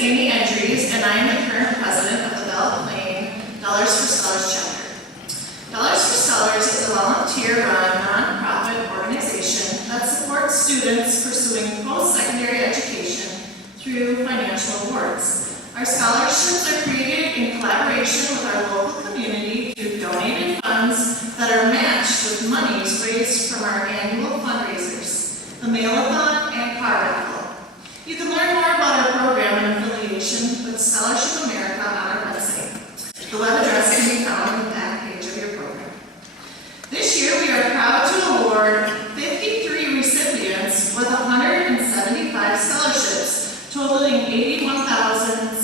Amy Andrews, and I am the current president of the Belle Plaine Dollars for Scholars chapter. Dollars for Scholars is a volunteer-run, nonprofit organization that supports students pursuing post-secondary education through financial awards. Our scholarships are created in collaboration with our local community through donated funds that are matched with monies raised from our annual fundraisers, the Mail-a-thon and Car Raffle. You can learn more about our program and affiliation with Scholarship America on our website. The web address can be found on the back page of your program. This year, we are proud to award 53 recipients with 175 scholarships, totaling $81,600.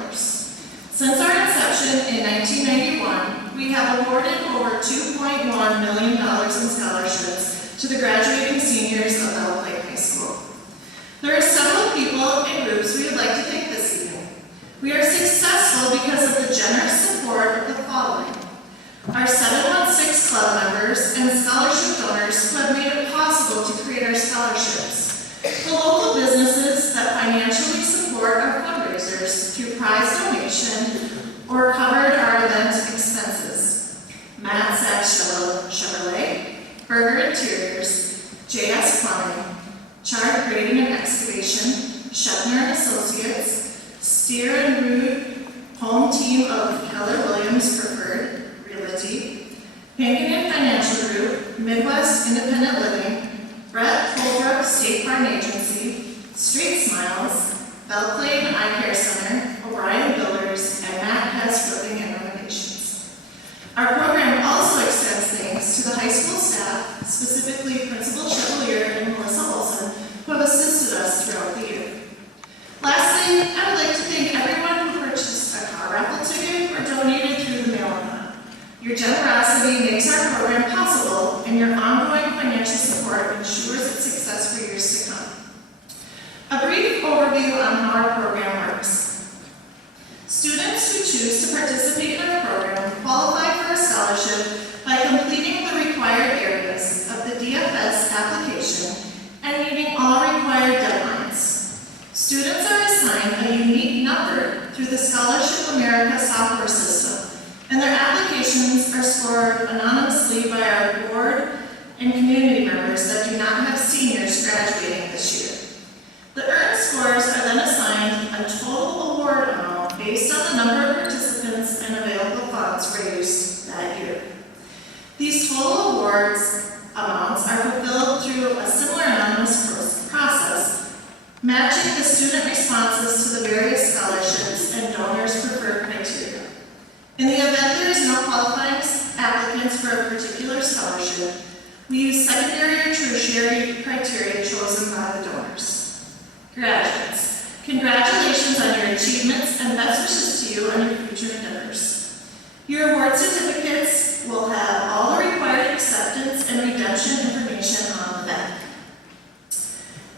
Since our inception in 1991, we have awarded over $2.1 million in scholarships to the graduating seniors of Belle Plaine High School. There are several people and groups we would like to thank this evening. We are successful because of the generous support of the following: our 716 club members and scholarship donors who have made it possible to create our scholarships, the local businesses that financially support our fundraisers through prize donation or covered our event expenses: Matt Sachs Chevrolet, Berger Interiors, JS Plumbing, Chart Grading and Excavation, Scheffner and Associates, Steer and Rude, Home Team of Keller Williams Preferred Realty, Panganon Financial Group, Midwest Independent Living, Brett Holbrook State Farm Agency, Straight Smiles, Belle Plaine Eye Care Center, O'Brien Builders, and Matt Hess Roofing and Renovations. Our program also extends thanks to the high school staff, specifically Principal Chevalier and Melissa Olson, who have assisted us throughout the year. Lastly, I would like to thank everyone who purchased a car raffle ticket or donated through the mail-a-thon. Your generosity makes our program possible, and your ongoing financial support ensures its success for years to come. A brief overview on how our program works. Students who choose to participate in our program qualify for a scholarship by completing the required areas of the DFS application and meeting all required deadlines. Students are assigned a unique number through the Scholarship America software system, and their applications are scored anonymously by our board and community members that do not have seniors graduating this year. The earned scores are then assigned a total award amount based on the number of participants and available funds raised that year. These total awards amounts are fulfilled through a similar anonymous process, matching the student responses to the various scholarships and donors' preferred criteria. In the event there is no qualifying applicants for a particular scholarship, we use secondary or tertiary criteria chosen by the donors. Graduates, congratulations on your achievements and best wishes to you on your future endeavors. Your award certificates will have all the required acceptance and redemption information on the back.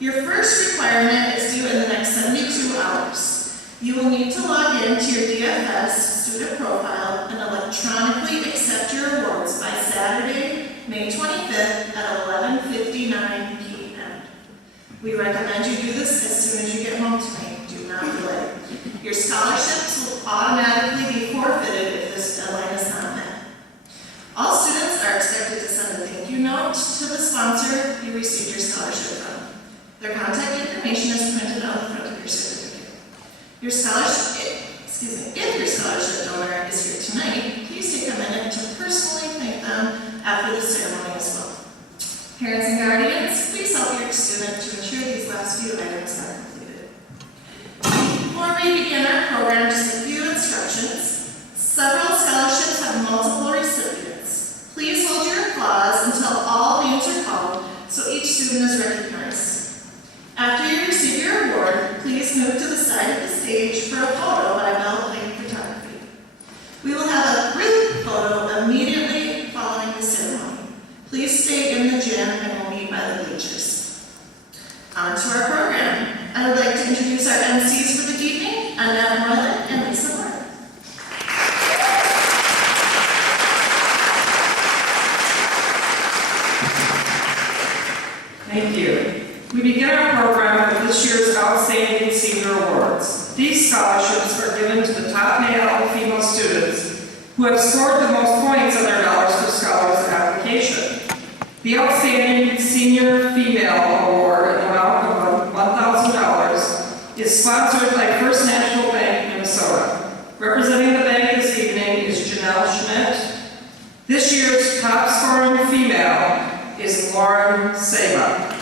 Your first requirement is due in the next 72 hours. You will need to log in to your DFS student profile and electronically accept your awards by Saturday, May 25th at 11:59 p.m. We recommend you do this as soon as you get home tonight. Do not delay. Your scholarships will automatically be forfeited if this deadline is not met. All students are expected to send a thank you note to the sponsor you received your scholarship from. Their contact information is printed on the front of your certificate. Your scholarship, if your scholarship donor is here tonight, please take a minute to personally thank them after the ceremony as well. Parents and guardians, please help your student to ensure these last few items are completed. Before we begin our program, just a few instructions. Several scholarships have multiple recipients. Please hold your applause until all names are called so each student is recognized. After you receive your award, please move to the side of the stage for a photo by Belle Plaine Photography. We will have a group photo immediately following the ceremony. Please stay in the gym and we'll meet by the bleachers. On to our program. I would like to introduce our MCs for the evening, Annette Moylan and Lisa Moore. Thank you. We begin our program with this year's Outstanding Senior Awards. These scholarships are given to the top male and female students who have scored the most points on their Dollars for Scholars application. The Outstanding Senior Female Award in the amount of $1,000 is sponsored by First National Bank, Minnesota. Representing the bank this evening is Janelle Schmidt. This year's top scoring female is Lauren Saba.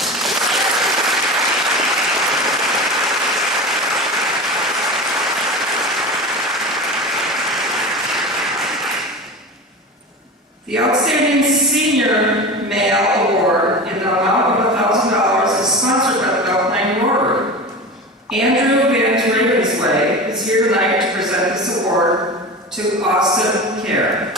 The Outstanding Senior Male Award in the amount of $1,000 is sponsored by the Belle Plaine Rotary. Andrew Van Ravensway is here tonight to present this award to Austin Care.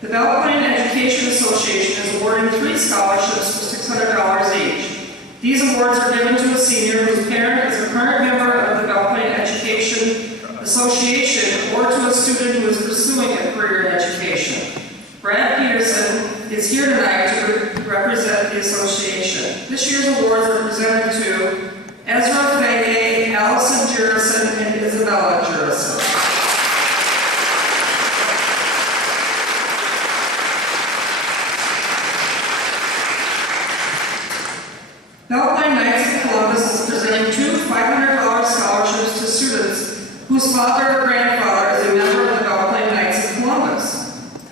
The Belle Plaine Education Association is awarding 3 scholarships for $600 each. These awards are given to a senior whose parent is a current member of the Belle Plaine Education Association or to a student who is pursuing a career in education. Brad Peterson is here tonight to represent the association. This year's awards are presented to Ezra Faye, Allison Jurison, and Isabella Jurison. Belle Plaine Knights of Columbus is presenting 2 $500 scholarships to students whose father or grandfather is a member of the Belle Plaine Knights of Columbus.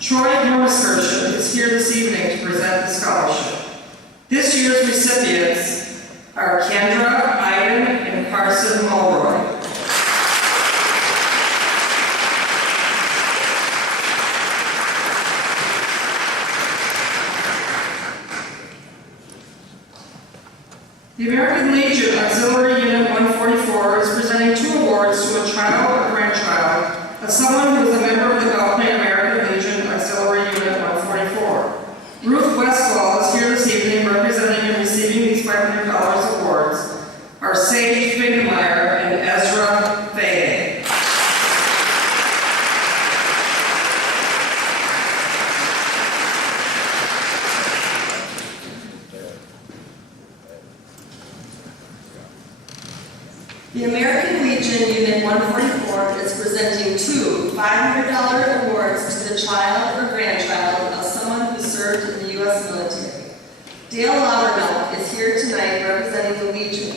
Troy Norskirchen is here this evening to present the scholarship. This year's recipients are Kendra Iden and Carson Mulroy. The American Legion Auxiliary Unit 144 is presenting 2 awards to a child or grandchild of someone who is a member of the Belle Plaine American Legion Auxiliary Unit 144. Ruth Westfall is here this evening representing and receiving these $500 awards are Sage Fingemeyer and Ezra Faye. The American Legion Unit 144 is presenting 2 $500 awards to the child or grandchild of someone who served in the U.S. military. Dale Loudermilk is here tonight representing the Legion.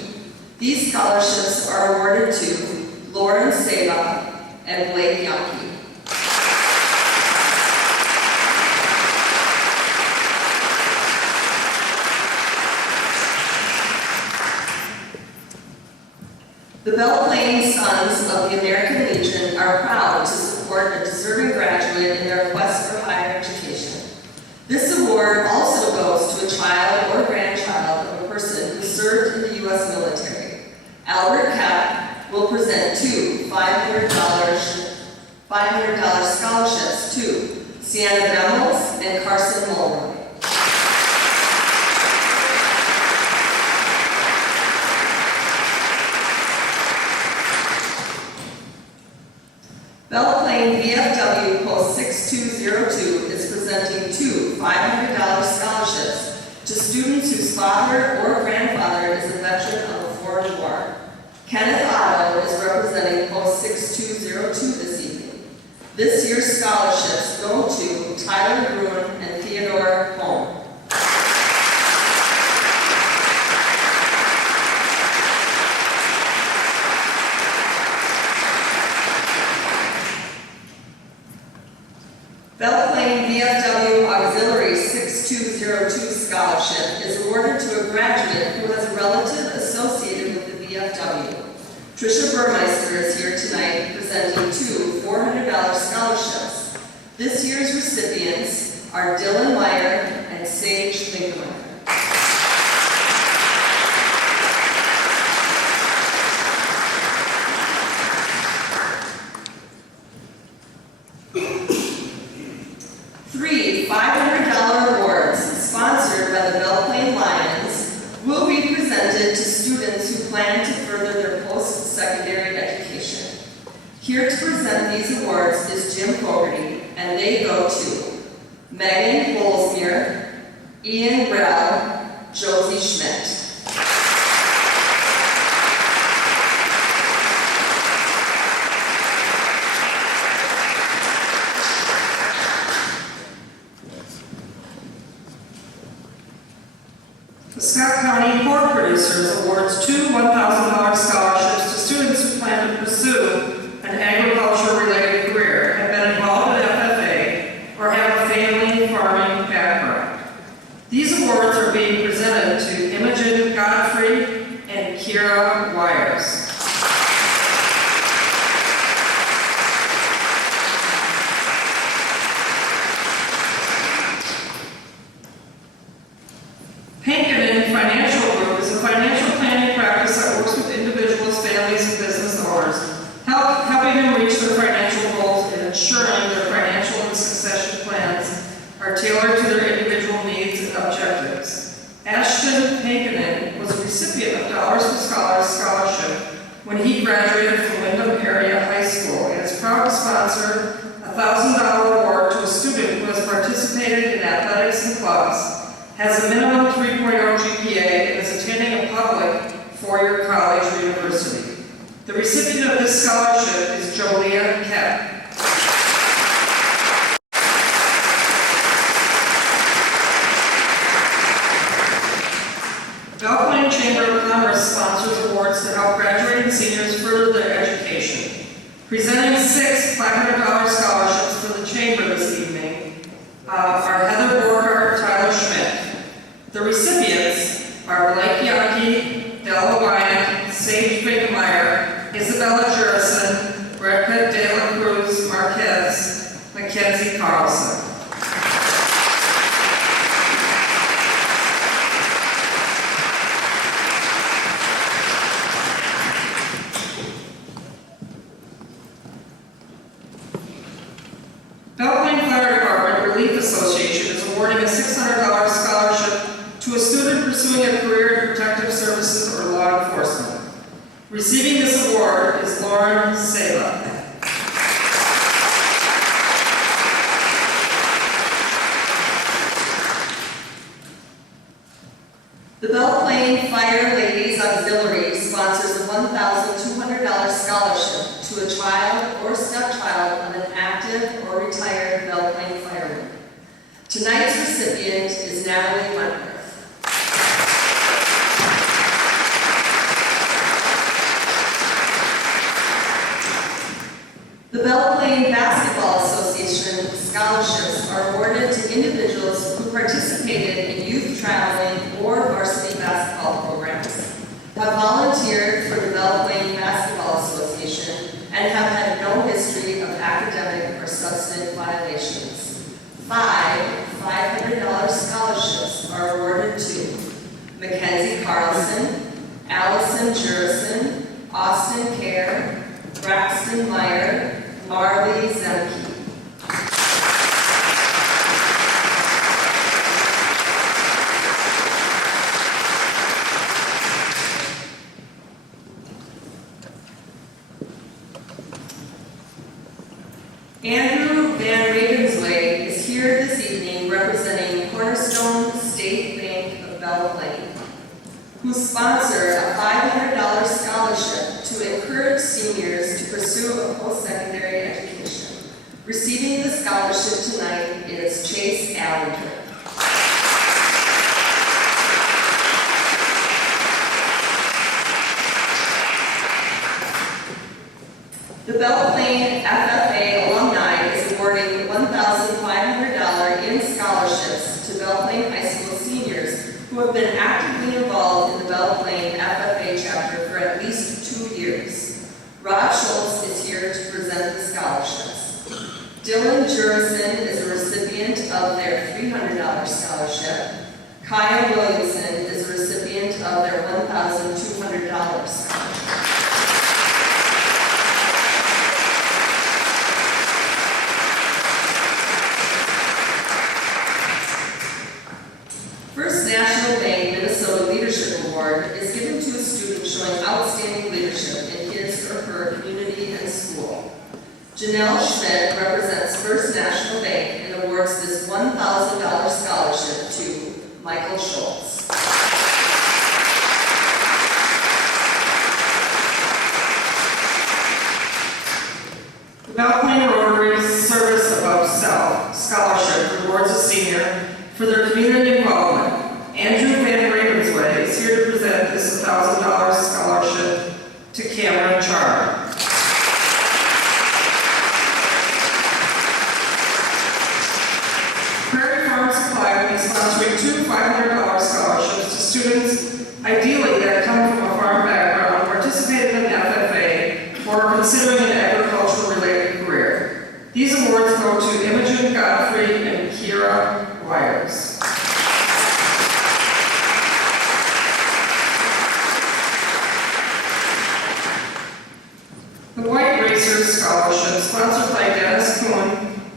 These scholarships are awarded to Lauren Saba and Blake Youngke. The Belle Plaine Sons of the American Legion are proud to support a deserving graduate in their quest for higher education. This award also goes to a child or grandchild of a person who served in the U.S. military. Albert Kapp will present 2 $500 scholarships to Sienna Bemmels and Carson Mulroy. Belle Plaine VFW Post 6202 is presenting 2 $500 scholarships to students whose father or grandfather is a veteran of a foreign war. Kenneth Otto is representing Post 6202 this evening. This year's scholarships go to Tyler Bruin and Theodore Holm. Belle Plaine VFW Auxiliary 6202 Scholarship is awarded to a graduate who has a relative associated with the VFW. Tricia Burmeister is here tonight presenting 2 $400 scholarships. This year's recipients are Dylan Meyer and Sage Finkelmeyer. $500 awards sponsored by the Belle Plaine Lions will be presented to students who plan to further their post-secondary education. Here to present these awards is Jim Fogarty and and they go to Megan Bolsmere, Ian Rell, Josie Schmidt. The Scott County Pork Producers awards two $1,000 scholarships to students who plan to pursue an agriculture-related career, have been involved in FFA, or have a family farming background. These awards are being presented to Imogen Godfrey and Kira Wires. Pankonen Financial Group is a financial planning practice that works with individuals, families, and business owners, helping them reach their financial goals and ensuring their financial and succession plans are tailored to their individual needs and objectives. Ashton Pankonen was a recipient of Dollars for Scholars Scholarship when he graduated from Windham Area High School and is proud to sponsor a $1,000 award to a student who has participated in athletics and clubs, has a minimum 3.0 GPA, and is attending a public four-year college or university. The recipient of this scholarship is Jolia Kemp. Belle Plaine Chamber of Commerce sponsors awards to help graduating seniors further their education. Presenting 6 $500 scholarships for the Chamber this evening are Heather Borgard, Tyler Schmidt. The recipients are Blake Yaki, Della Wyatt, Sage Finkemeyer, Isabella Jurison, Rebecca De La Cruz Marquez, Mackenzie Carlson. Belle Plaine Fire Department Relief Association is awarding a $600 scholarship to a student pursuing a career in protective services or law enforcement. Receiving this award is Lauren Saba. The Belle Plaine Fire Ladies Auxiliary sponsors a $1,200 scholarship to a child or stepchild of an active or retired Belle Plaine fireman. Tonight's recipient is Natalie Wentworth. The Belle Plaine Basketball Association scholarships are awarded to individuals who participated in youth traveling or varsity basketball programs, have volunteered for the Belle Plaine Basketball Association, and have had no history of academic or substantive violations. 5 $500 scholarships are awarded to Mackenzie Carlson, Allison Jurison, Austin Kerr, Braxton Meyer, Marley Zemke. Andrew Van Ravensway is here this evening representing Cornerstone State Bank of Belle Plaine, who sponsor a $500 scholarship to encourage seniors to pursue a post-secondary education. Receiving the scholarship tonight is Chase Allender. The Belle Plaine FFA alumni is awarding $1,500 in scholarships to Belle Plaine High School seniors who have been actively involved in the Belle Plaine FFA chapter for at least 2 years. Rod Schultz is here to present the scholarships. Dylan Jurison is a recipient of their $300 scholarship. Kyle Williamson is a recipient of their $1,200 scholarship. First National Bank Minnesota Leadership Award is given to a student showing outstanding leadership in his or her community and school. Janelle Schmidt represents First National Bank senior for their community involvement. Andrew Van Ravensway is here to present this $1,000 scholarship to Cameron Char. Prairie Farm Supply will be sponsoring two $500 scholarships to students, ideally that come from a farm background, participated in FFA, or are considering an agricultural-related career. These awards go to Imogen Godfrey and Kira Wires. The White Racers Scholarship, sponsored by Dennis Kuhn,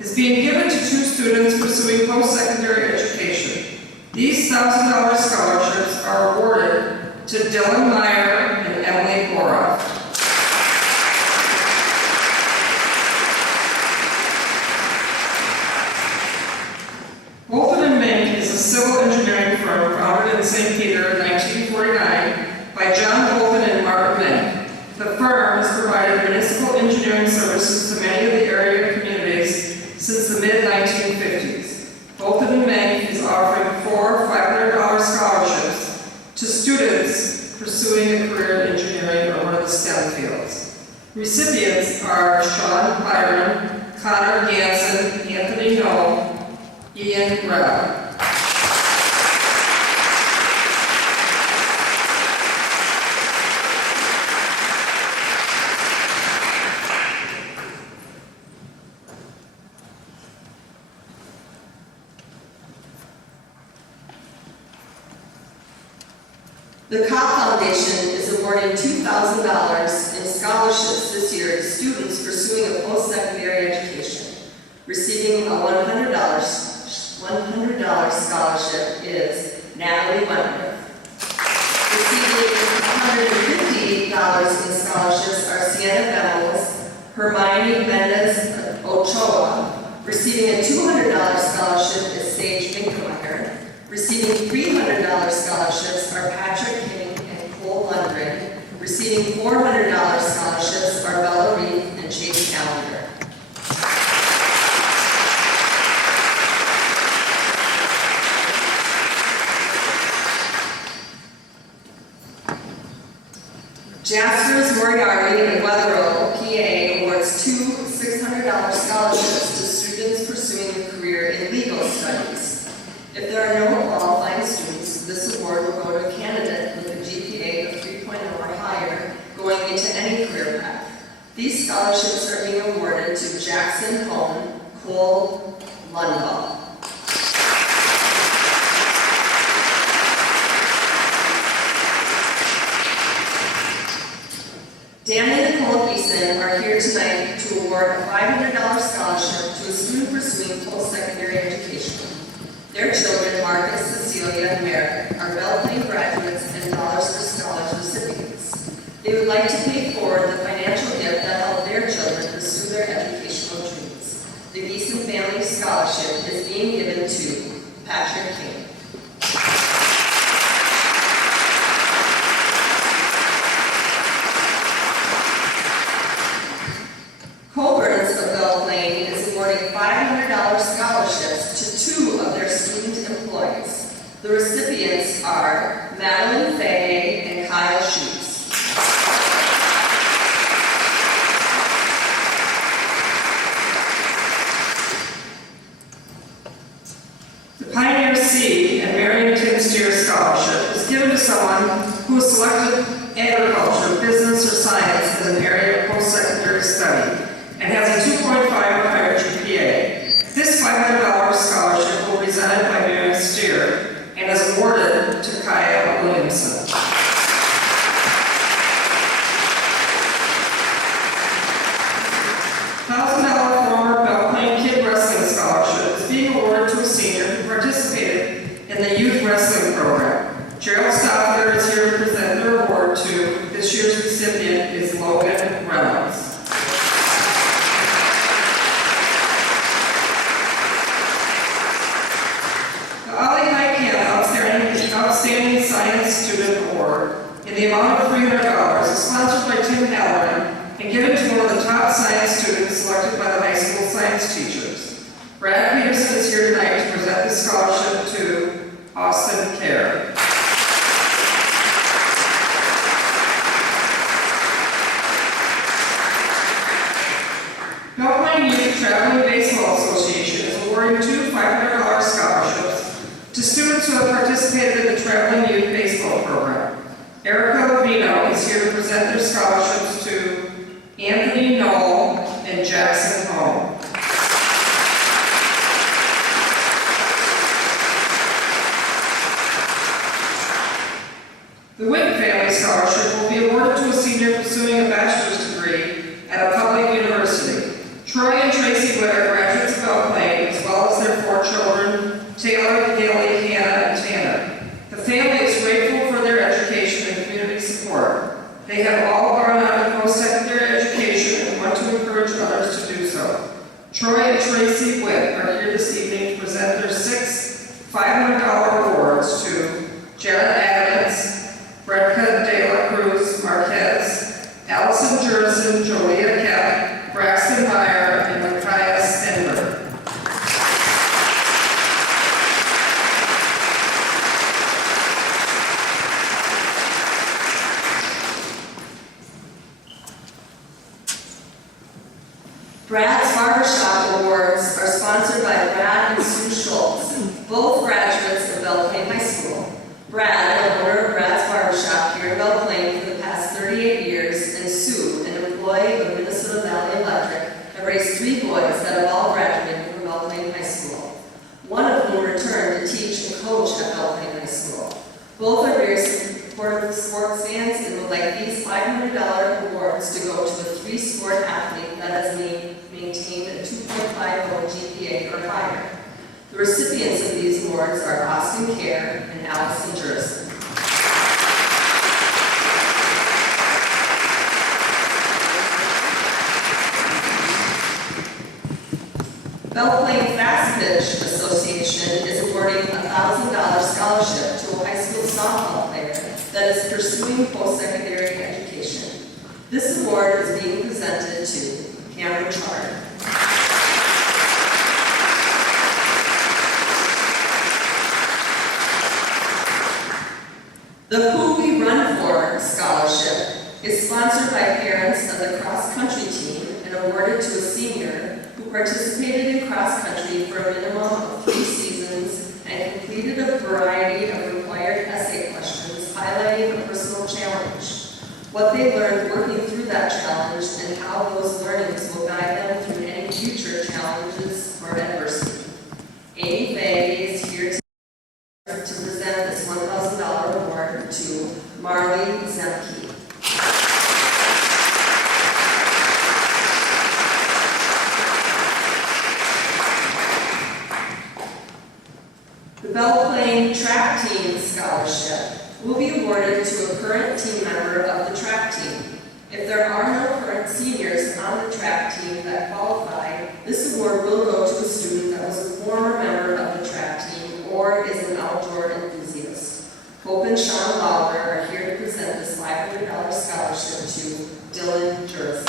is being given to two students pursuing post-secondary education. These $1,000 scholarships are awarded to Dylan Meyer and Emily Bora. Bolton & Mink is a civil engineering firm founded in St. Peter in 1949 by John Bolton and Mark Mink. The firm has provided municipal engineering services to many of the area communities since the mid-1950s. Bolton & Mink is offering 4 $500 scholarships to students pursuing a career in engineering or one of the STEM fields. Recipients are Sean Byron, Connor Ganson, Anthony Knoll, Ian Redd. The Cobb Foundation is awarding $2,000 in scholarships this year to students pursuing a post-secondary education. Receiving a $100 scholarship is Natalie Wentworth. Receiving $150 in scholarships are Sienna Bemmels, Hermione Mendez Ochoa. Receiving a $200 scholarship is Sage Winkelmeyer. Receiving $300 scholarships are Patrick King and Cole Lundgren. Receiving $400 scholarships are Bella Reed and Chase Callender. Jaspers, Moriarty, and Weatherall, PA, awards two $600 scholarships to students pursuing a career in legal studies. If there are no qualifying students, this award will go to a candidate with a GPA of 3.0 or higher going into any career path. These scholarships are being awarded to Jackson Hone, Cole Lundvall. Danny and Nicole Beeson are here tonight to award a $500 scholarship to a student pursuing post-secondary education. Their children, Marcus, Cecilia, and Merrick, are Bell-Plain graduates and Dollars for Scholars recipients. They would like to pay forward the financial gift that helped their children pursue their educational dreams. The Beeson Family Scholarship is being given to Patrick King. Colburn's of Bell-Plain is awarding $500 scholarships to two of their student employees. The recipients are Madeline Fay and Kyle Schutz. The Pioneer Seed and Marion Tinsteer Scholarship is given to someone who has selected agriculture, business, or science as an area of post-secondary study and has a 2.5 or higher GPA. This $500 scholarship will be presented by Marion Steer and is awarded to Kaya Williamson. $1,000 former Bell-Plain Kid Wrestling Scholarship is being awarded to a senior who participated in the youth wrestling program. Gerald Stockler is here to present their award to this year's recipient is Logan Reynolds. The Ollie Heitkamp Outstanding Science Student Award in the amount of $300 is sponsored by Tim Halloran and given to one of the top science students selected by the high school science teachers. Brad Peterson is here tonight to present present the scholarship to Austin Kerr. Belle Plaine Youth Traveling Baseball Association is awarding two $500 scholarships to students who have participated in the Traveling Youth Baseball Program. Erica Lavino is here to present their scholarships to Anthony Knoll and Jackson Home. The Witt Family Scholarship will be awarded to a senior pursuing a bachelor's degree at a public university. Troy and Tracy Witt are graduates of Belle Plaine, as well as their 4 children, Taylor, Haley, Hannah, and Tanner. The family is grateful for their education and community support. They have all gone on to post-secondary education and want to encourage others to do so. Troy and Tracy Witt are here this evening to present their 6 $500 awards to Janet Adams, Bredka De La Cruz Marquez, Allison Jurison, Jolia Kemp, Braxton Meyer, and Micaiah Stenberg. Brad's Barbershop Awards are sponsored by Brad and Sue Schultz, both graduates of Belle Plaine High School. Brad, the owner of Brad's Barbershop here in Belle Plaine for the past 38 years, and Sue, an employee of Minnesota Valley Electric, have raised 3 boys that have all graduated from Belle Plaine High School, one of whom returned to teach and coach at Belle Plaine High School. Both are very supportive sports fans and would like these $500 awards to go to a 3-sport athlete that has maintained a 2.50 GPA or higher. The recipients of these awards are Austin Kerr and Allison Jurison. Belle Plaine Fast Pitch Association is awarding a $1,000 scholarship to a high school softball player that is pursuing post-secondary education. This award is being presented to Cameron Chard. The Who We Run For Scholarship is sponsored by parents of the cross-country team and awarded to a senior who participated in cross-country for a minimum of 3 seasons and completed a variety of required essay questions highlighting a personal challenge, what they learned working through that challenge, and how those learnings will guide them through any future challenges or adversity. Amy Faye is here to present this $1,000 award to Marley Zemke. The Belle Plaine Track Team Scholarship will be awarded to a current team member of the track team. If there are no current seniors on the track team that qualify, this award will go to a student that was a former member of the track team or is an outdoor enthusiast. Hope and Sean Lawler are here to present this $500 scholarship to Dylan Jurison.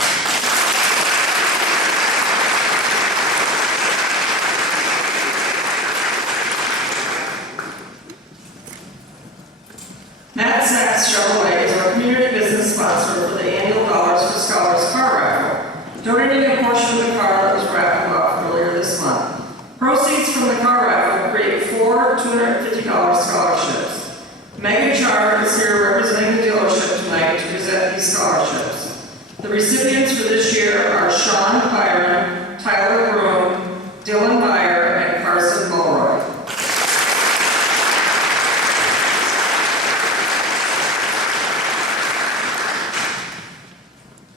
Matt Sachs Chevrolet is our community business sponsor for the annual Dollars for Scholars car raffle, donating a portion of the car that was raffled off earlier this month. Proceeds from the car raffle create 4 $250 scholarships. Megan Char is here representing the dealership tonight to present these scholarships. The recipients for this year are Sean Byron, Tyler Broom, Dylan Meyer, and Carson Mulroy.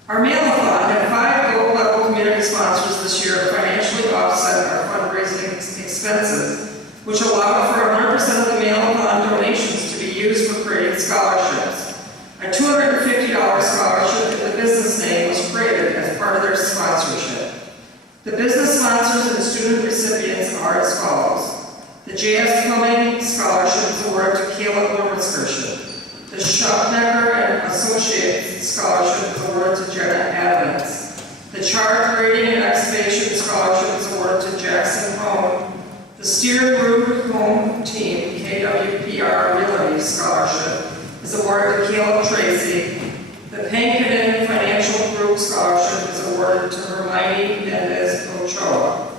Our mail-a-thon had 5 gold-level community sponsors this year to financially offset our fundraising expenses, which allowed for 100% of the mail-a-thon donations to be used for creating scholarships. A $250 scholarship in the business name was created as part of their sponsorship. The business sponsors and student recipients are as follows. The J.S. Cumming Scholarship is awarded to Caleb Lormiskirchen. The Schopnecker and Associates Scholarship is awarded to Jenna Adams. The Chart Grading and Excavation Scholarship is awarded to Jackson Home. The The Steer Root Home Team KWPR Realty Scholarship is awarded to Caleb Tracy. The Pankanen Financial Group Scholarship is awarded to Hermione Mendez Ochoa.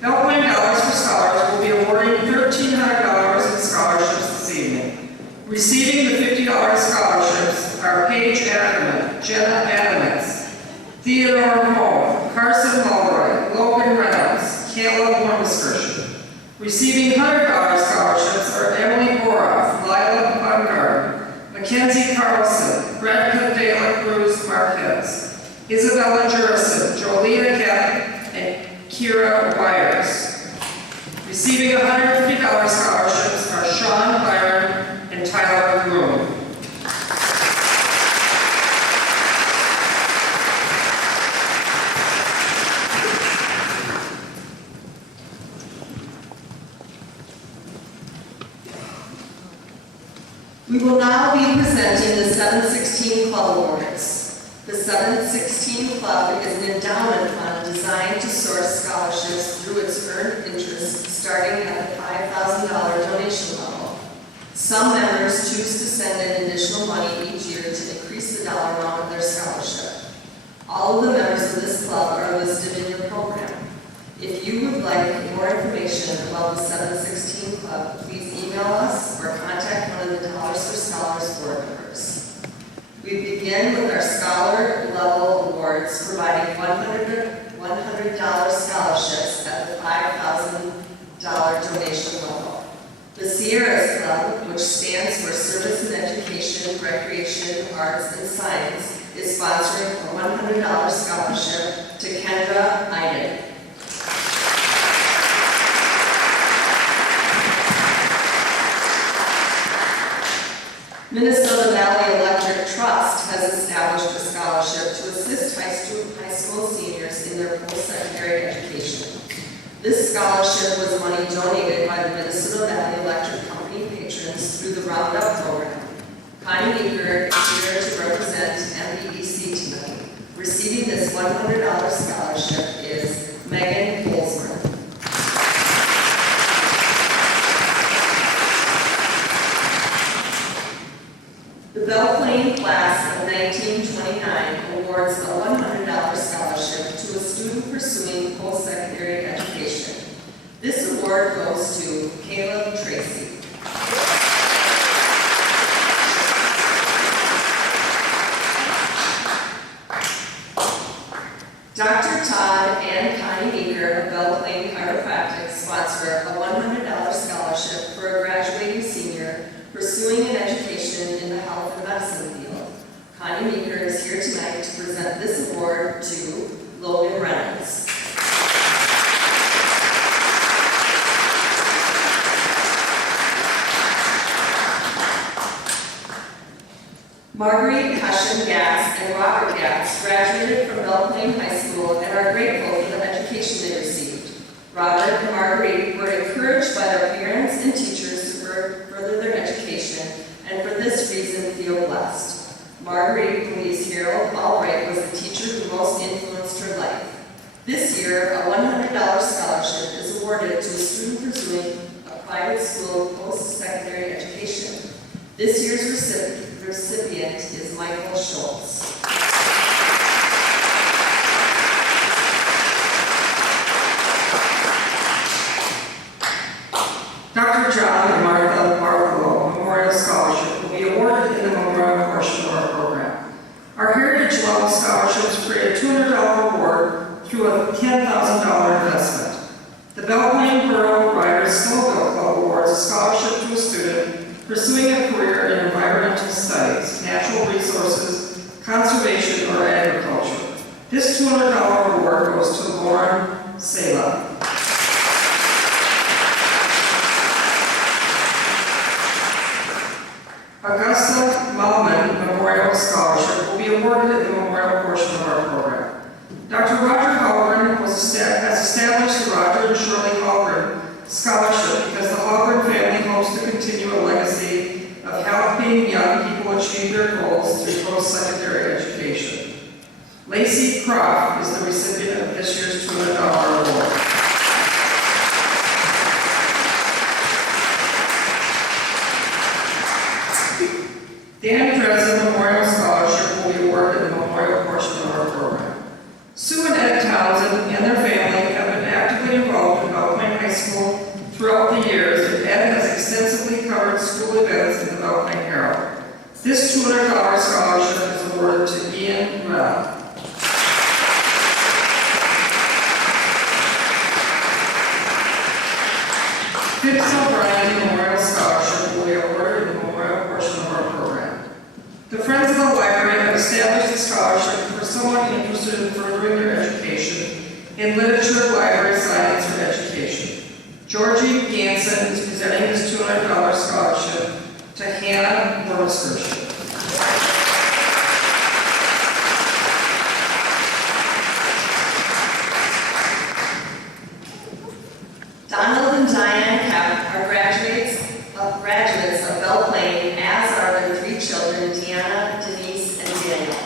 Beltline Dollars for Scholars will be awarding $1,300 in scholarships this evening. Receiving the $50 scholarships are Paige Ackerman, Jenna Adams, Theodore Moe, Carson Mulroy, Logan Reynolds, Caleb Wunderskirchen. Receiving $100 scholarships are Emily Boroff, Lila Bungard, Mackenzie Carlson, Redka De La Cruz Marquez, Isabella Jurison, Jolia Kemp, and Kira Wires. Receiving $150 scholarships are Sean Byron and Tyler Groom. We will now be presenting the 716 Club Awards. The 716 Club is an endowment fund designed to source scholarships through its earned interest starting at the $5,000 donation level. Some members choose to send in additional money each year to increase the dollar amount of their scholarship. All of the members of this club are listed in your program. If you would like more information about the 716 Club, please email us or contact one of the Dollars for Scholars board members. We begin with our Scholar Level Awards, providing $100 scholarships at the $5,000 donation level. The Sierras Club, which stands for Service in Education, Recreation, Arts, and Science, is sponsoring a $100 scholarship to Kendra Iden. Minnesota Valley Electric Trust has established a scholarship to assist high school seniors in their post-secondary education. This scholarship was money donated by the Minnesota Valley Electric Company patrons through the Roundup program. Connie Meeker is here to represent MVEC tonight. Receiving this $100 scholarship is Megan Holzman. The Belplain Class of 1929 awards a $100 scholarship to a student pursuing post-secondary education. This award goes to Caleb Tracy. Dr. Todd and Connie Meeker of Belplain Chiropractic sponsor a $100 scholarship for a graduating senior pursuing an education in the health and medicine field. Connie Meeker is here tonight to present this award to Logan Reynolds. Marguerite Hushin Gass and Robert Gass graduated from Belplain High School and are grateful for the education they received. Robert and Marguerite were encouraged by their parents and teachers to further their education, and for this reason feel blessed. Marguerite believes Harold Albright was the teacher who most influenced her life. This year, a $100 scholarship is awarded to a student pursuing a private school post-secondary education. This year's recipient is Michael Schultz. Dr. John and Martha Bartholomew Memorial Scholarship will be awarded in the memorial portion of our program. Our Heritage Level Scholarships create a $200 award through a $10,000 investment. The Belplain Borough Riders Snowmobile Club awards a scholarship to a student pursuing a career in environmental studies, natural resources, conservation, or agriculture. This $200 award goes to Lauren Sela. Augusta Mullman Memorial Scholarship will be awarded in the memorial portion of our program. Dr. Roger Halgren has established the Roger and Shirley Halgren Scholarship because the Halgren family hopes to continue a legacy of helping young people achieve their goals schools through post-secondary education. Lacey Croft is the recipient of this year's $200 award. Dan Dresden Memorial Scholarship will be awarded in the memorial portion of our program. Sue and Ed Townsend and their family have been actively involved in Belle Plaine High School throughout the years, and Ed has extensively covered school events in the Belle Plaine Herald. This $200 scholarship is awarded to Ian Redd. Phipps O'Brien Memorial Scholarship will be awarded in the memorial portion of our program. The Friends of the Library have established a scholarship for someone interested in furthering their education in literature, library science, or education. Georgie Ganson is presenting this $200 scholarship to Hannah Morskirchen. Donald and Diane Kemp are graduates of Belle Plaine, as are their three children, Deanna, Denise, and Daniel.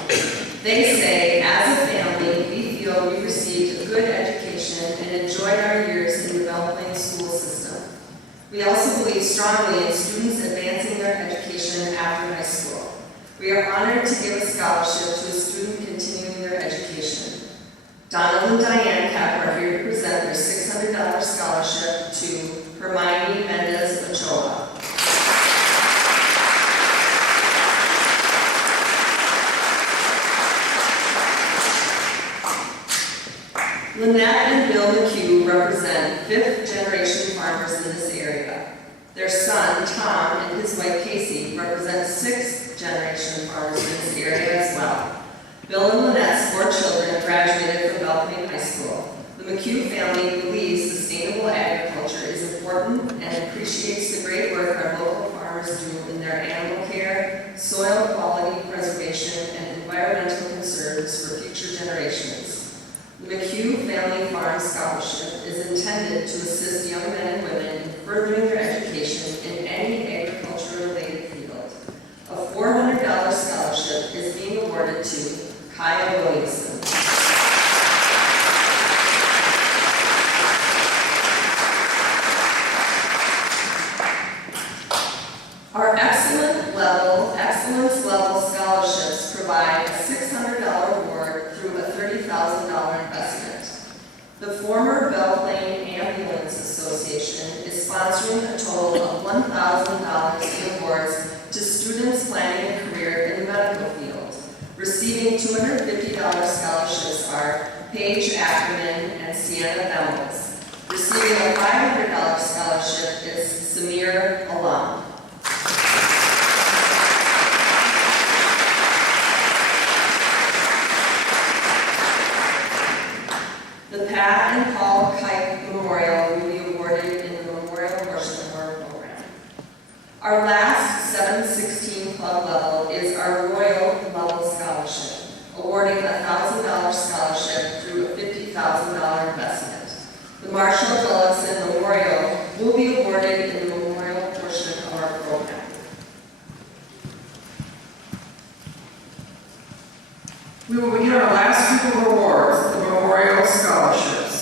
They say, as a family, we feel we received a good education and enjoyed our years in the Belle Plaine school system. We also believe strongly in students advancing their education after high school. We are honored to give a scholarship to a student continuing their education. Donald and Diane Kemp are here to present their $600 scholarship to Hermione Mendez Ochoa. Lynette and Bill McHugh represent fifth-generation farmers in this area. Their son, Tom, and his wife, Casey, represent sixth-generation farmers in this area as well. Bill and Lynette's 4 children graduated from Belle Plaine High School. The McHugh family believes sustainable agriculture is important and appreciates the great work our local farmers do in their animal care, soil quality preservation, and environmental concerns for future generations. The McHugh Family Farm Scholarship is intended to assist young men and women in furthering their education in any agriculture-related field. A $400 scholarship is being awarded to Kyle Williamson. Our excellence level scholarships provide a $600 award through a $30,000 investment. The former Belle Plaine Ambulance Association is sponsoring a total of $1,000 in awards to students planning a career in the medical field. Receiving $250 scholarships are Paige Ackerman and Sienna Bemmels. Receiving a $500 scholarship is Samir Alam. The Pat and Paul Kite Memorial will be awarded in the memorial portion of our program. Our last 716 club level is our Royal Level Scholarship, awarding a $1,000 scholarship through a $50,000 investment. The Marshall Gullickson Memorial will be awarded in the memorial portion of our program. We will begin our last group of awards, the Memorial Scholarships.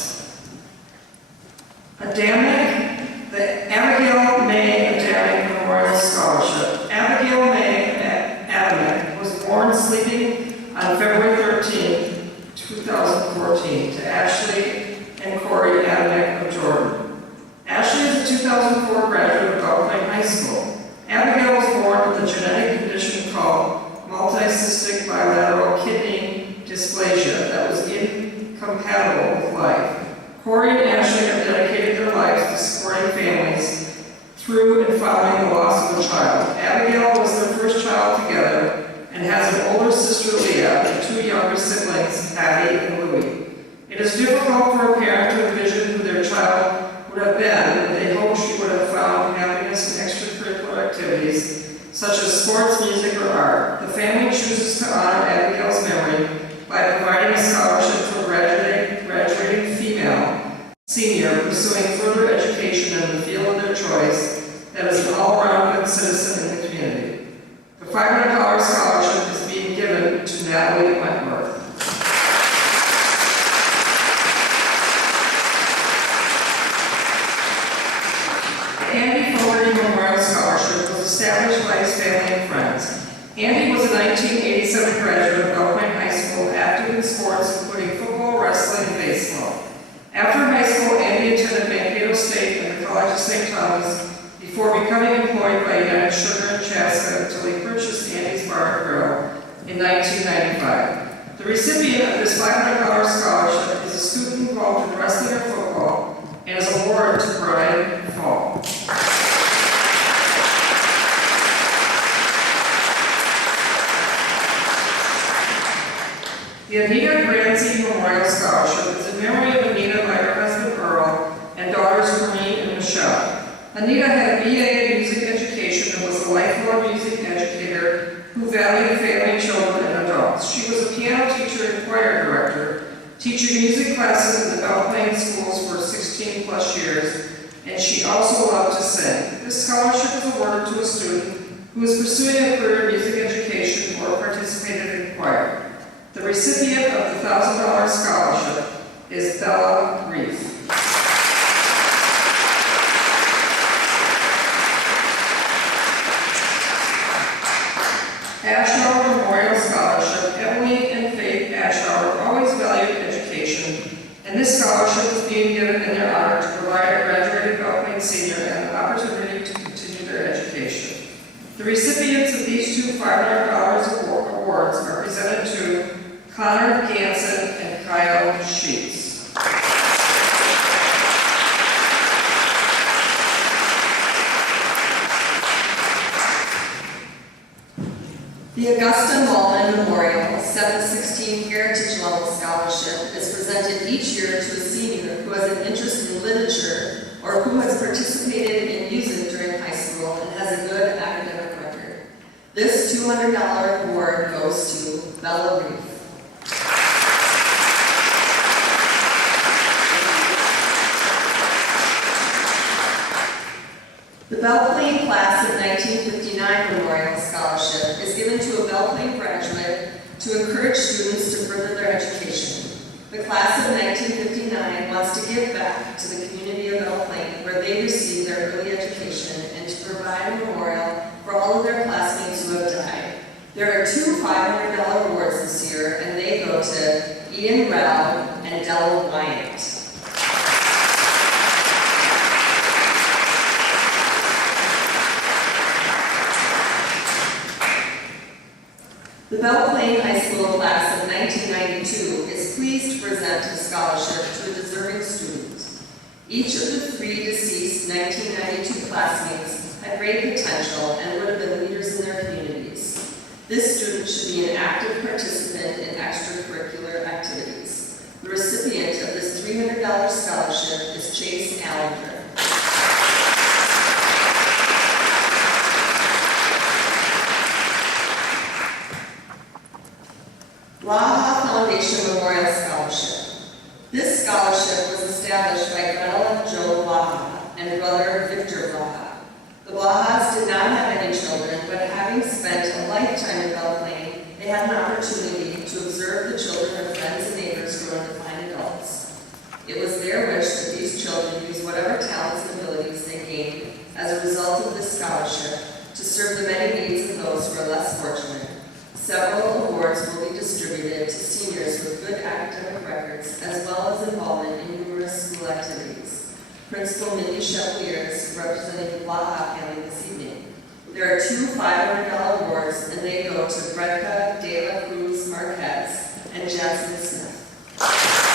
The Abigail May Adamic Memorial Scholarship. Abigail May Adamic was born sleeping on February 13, 2014, to Ashley and Corey Adamic of Jordan. Ashley is a 2004 graduate of Belle Plaine High School. Abigail was born with a genetic condition called multicystic bilateral kidney dysplasia that was incompatible with life. Corey and Ashley have dedicated their lives to supporting families through and following the loss of a child. Abigail was their first child together and has an older sister, Leah, and 2 younger siblings, Patty and Louie. It is difficult for a parent to envision who their child would have been, but they hope she would have found happiness in extracurricular activities such as sports, music, or art. The family chooses to honor Abigail's memory by providing a scholarship to a graduating female senior pursuing further education in the field of their choice that is an all-around good citizen in the community. The $500 scholarship is Natalie Wentworth. Andy Fogarty Memorial Scholarship was established by his family and friends. Andy was a 1987 graduate of Belle Plaine High School, active in sports including football, wrestling, and baseball. After high school, Andy attended Mankato State and the College of St. Thomas before becoming employed by United Sugar in Chaska until he purchased Andy's Bar and Grill in 1995. The recipient of this $500 scholarship is a student involved in wrestling or football and is awarded to Brian Fall. The Anita Granzi Memorial Scholarship is in memory of Anita by her husband Earl and daughters Corinne and Michelle. Anita had a BA in music education and was a lifelong music educator who valued family, children, and adults. She was a piano teacher and choir director, teaching music classes in the Belle Plaine schools for 16 plus years, and she also loved to sing. This scholarship is awarded to a student who is pursuing a career in music education or participated in choir. The recipient of the $1,000 scholarship is Bella Reef. Ashauer Memorial Scholarship. Emily and Faith Ashauer always valued education, and this scholarship is being given in their honor to provide a graduated Belle Plaine senior an opportunity to continue their education. The recipients of these two $500 awards are presented to Connor Ganson and Kyle Sheets. The Augusta Mullin Memorial 716 Heritage Level Scholarship is presented each year to a senior who has an interest in literature or who has participated in music during high school and has a good academic record. This $200 award goes to Bella Reef. The Belle Plaine Class of 1959 Memorial Scholarship is given to a Belle Plaine graduate to encourage students to further their education. The class of 1959 wants to give back to the community of Belle Plaine where they received their early education and to provide a memorial for all of their classmates who have died. There are two $500 awards this year, and they go to Ian Rao and Della Wyatt. The Belle Plaine High School class of 1992 is pleased to present a scholarship to a deserving student. Each of the three deceased 1992 classmates had great potential and would have been leaders in their communities. This student should be an active participant in extracurricular activities. The recipient of this $300 scholarship is Chase Allender. Blaha Foundation Memorial Scholarship. This scholarship was established by Gretel and Joe Blaha and brother Victor Blaha. The Blahas did not have any children, but having spent a lifetime in Belle Plaine, they had an opportunity to observe the children of friends and neighbors growing to fine adults. It was their wish that these children use whatever talents and abilities they gained as a result of this scholarship to serve the many needs of those who are less fortunate. Several awards will be distributed to seniors with good academic records, as well as involvement in numerous school activities. Principal Mindy Chevaliers, representing the Blaha family this evening. There are two $500 awards, and they go to Fredka De La Cruz Marquez and Jasmine Smith.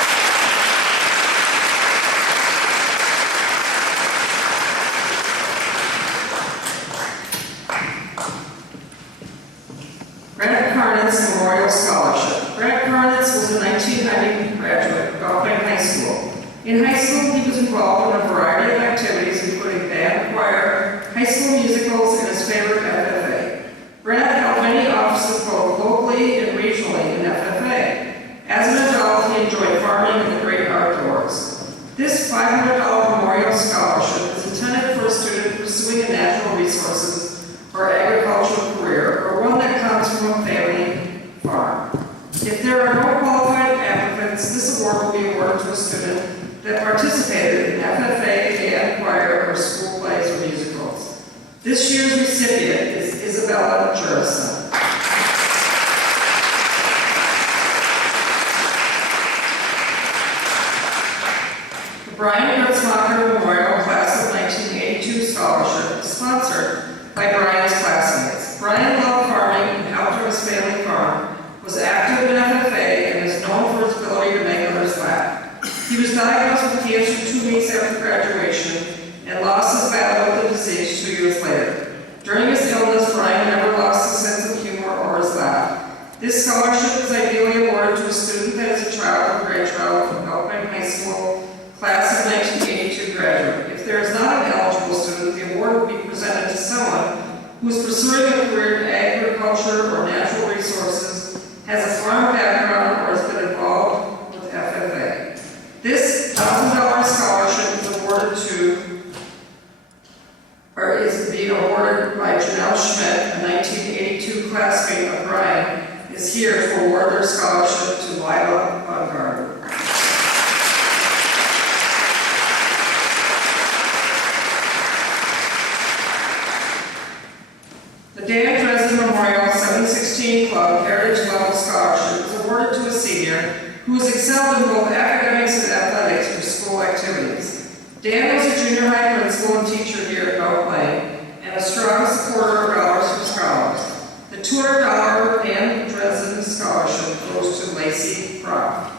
Brad Karnitz Memorial Scholarship. Brad Karnitz was a 1990 graduate of Belle Plaine High School. In high school, he was involved in a variety of activities, including band, choir, high school musicals, and his favorite FFA. Brad held many offices both locally and regionally in FFA. As an adult, he enjoyed farming and the great outdoors. This $500 memorial scholarship is intended for a student pursuing a natural resources or agricultural career, or one that comes from a family farm. there are no qualified applicants, this award will be awarded to a student that participated in FFA, band, choir, or school plays or musicals. This year's recipient is Isabella Jurison. The Brian Kurtzmacher Memorial Class of 1982 Scholarship is sponsored by Brian's classmates. Brian loved farming and helped his family farm, was active in FFA, and is known for his ability to make others laugh. He was diagnosed with cancer 2 weeks after graduation and lost his battle with the disease 2 years later. During his illness, Brian never lost his sense of humor or his laugh. This scholarship is ideally awarded to a student that is a child or grandchild of Alpine High School Class of 1982 graduate. If there is not an eligible student, the award will be presented to someone who is pursuing a career in agriculture or natural resources, has a farm background, or has been involved with FFA. This $1,000 scholarship is awarded to, or is being awarded by Janelle Schmidt, a 1982 classmate of Brian, is here to award their scholarship to Lila Bungard. The Dan Dresden Memorial 716 Club Heritage Level Scholarship is awarded to a senior who has excelled in both academics and athletics for school activities. Dan was a junior high principal and teacher here at Belle Plaine and a strong supporter of Dollars for Scholars. The $200 Dan Dresden Scholarship goes to Lacey Croft.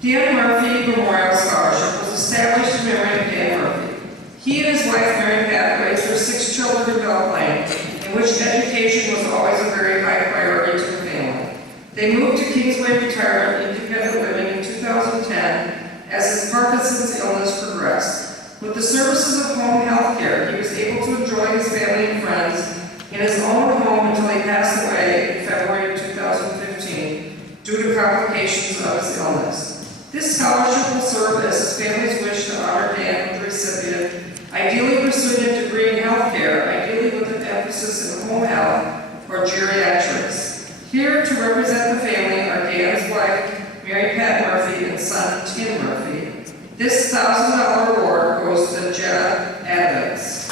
Dan Murphy Memorial Scholarship was established in memory of Dan Murphy. He and his wife, Mary Pat, raised their 6 children in Belle Plaine, in which education was always a very high priority to the family. They moved to Kingsway Retirement Independent Living in 2010 as his Parkinson's illness progressed. With the services of home health care, he was able to enjoy his family and friends in his own home until he passed away in February of 2015 due to complications of his illness. This scholarship will serve as his family's wish to honor Dan with the recipient, ideally pursuing a degree in healthcare, ideally with an emphasis in home health or geriatrics. Here to represent the family are Dan's wife, Mary Pat Murphy, and son, Tim Murphy. This $1,000 award goes to Jenna Adams.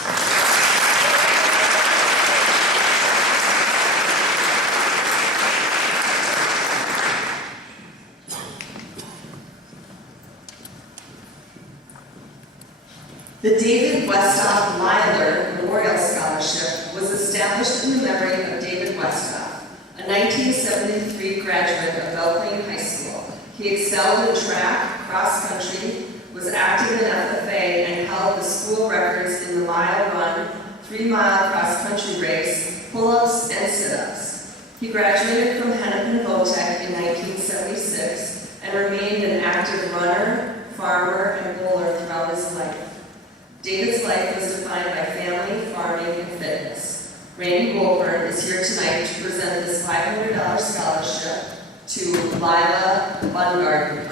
The David Westhoff Myler Memorial Scholarship was established in the memory of David Westhoff, a 1973 graduate of Belle Plaine High School. He excelled in track, cross country, was active in FFA, and held the school records in the mile run, 3-mile cross country race, pull-ups, and sit-ups. He graduated from Hennepin Votech in 1976 and remained an active runner, farmer, and bowler throughout his life. David's life was defined by family, farming, and fitness. Randy Goldburn is here tonight to present this $500 scholarship to Lila Bungard.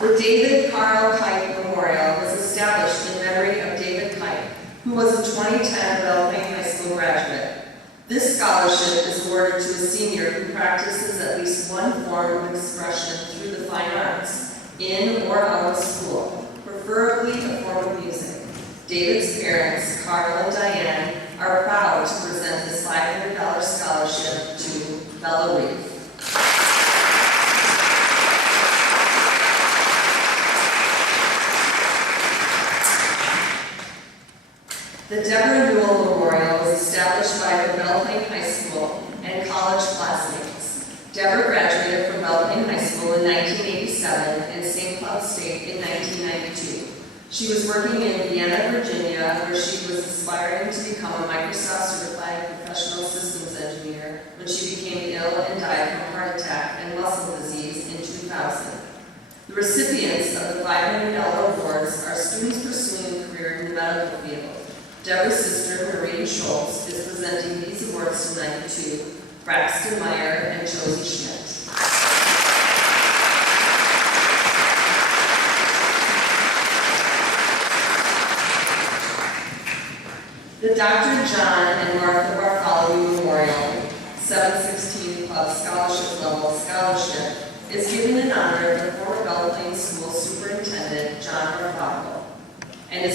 The David Carl Pike Memorial was established in memory of David Pike, who was a 2010 Belle Plaine High School graduate. This scholarship is awarded to a senior who practices at least one form of expression through the fine arts, in or out of school, preferably a form of music. David's parents, Carl and Diane, are proud to present this $500 scholarship to Bella Reeve. The Deborah Newell Memorial was established by the Belle Plaine High School and college classmates. Deborah graduated from Belle Plaine High School in 1987 and St. Cloud State in 1992. She was working in Vienna, Virginia, where she was aspiring to become a Microsoft Certified Professional Systems Engineer when she became ill and died from a heart attack and muscle disease in 2000. The recipients of the $500 awards are students pursuing a career in the medical field. Deborah's sister, Maureen Schultz, is presenting these awards tonight to Braxton Meyer and Josie Schmidt.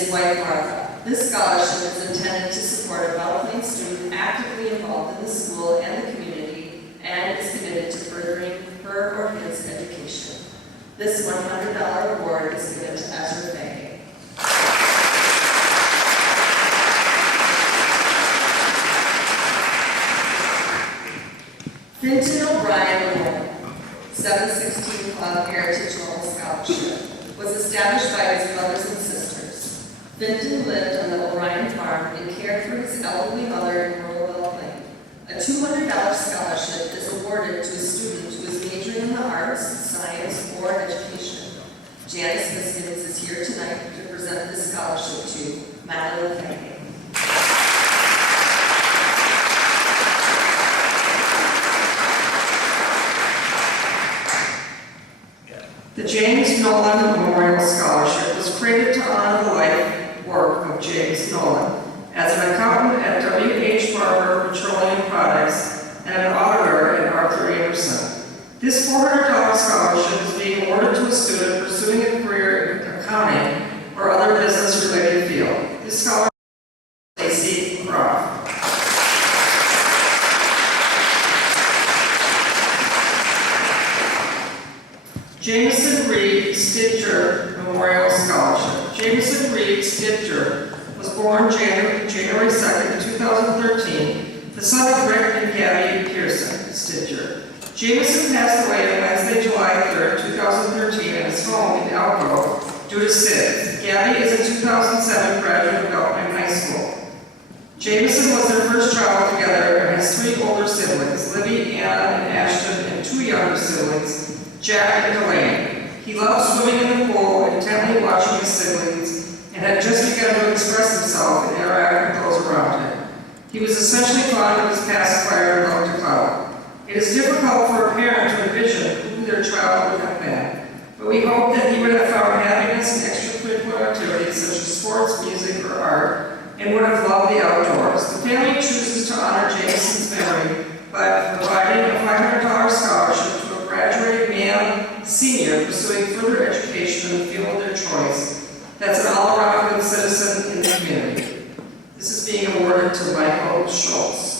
his wife Martha. This scholarship is intended to support a Belle Plaine student actively involved in the school and the community and is committed to furthering her or his education. This $100 award is given to Ezra Fahey. Finton O'Brien Memorial, 716 Club Heritage Level Scholarship, was established by his brothers and sisters. Finton lived on the O'Brien farm and cared for his elderly mother in rural Belle Plaine. A $200 scholarship is awarded to a student who is majoring in the arts, science, or education. Janice Biskins is here tonight to present this scholarship to Madeline Fahey. The James Nolan Memorial Scholarship was created to honor the life work of James Nolan as an accountant at W.H. Barber Petroleum Products and an auditor at Arthur Anderson. This $400 scholarship is being awarded to a student pursuing a career in accounting or other business-related field. This scholarship is Lacey Croft. Jameson Reed Stidger Memorial Scholarship. Jameson Reed Stidger was born January 2nd, 2013, the son of Rick and Gabby Pearson Stidger. Jameson passed away on Wednesday, July 3rd, 2013 at his home in Elko due to SIDS. Gabby is a 2007 graduate of Belle Plaine High School. Jameson was their first child together and has 3 older siblings, Libby, Anna, and Ashton, and 2 younger siblings, Jack and Delaney. He loved swimming in the pool, intently watching his siblings, and had just begun to express himself and interact with those around him. He was essentially fond of his pacifier and loved to cuddle. It is difficult for a parent to envision who their child would have been, but we hope that he would have found happiness in extracurricular activities such as sports, music, or art, and would have loved the outdoors. The family chooses to honor Jameson's memory by providing a $500 scholarship to a graduating male senior pursuing further education in the field of their choice. That's an all-around good citizen in the community. This is being awarded to Michael Schultz.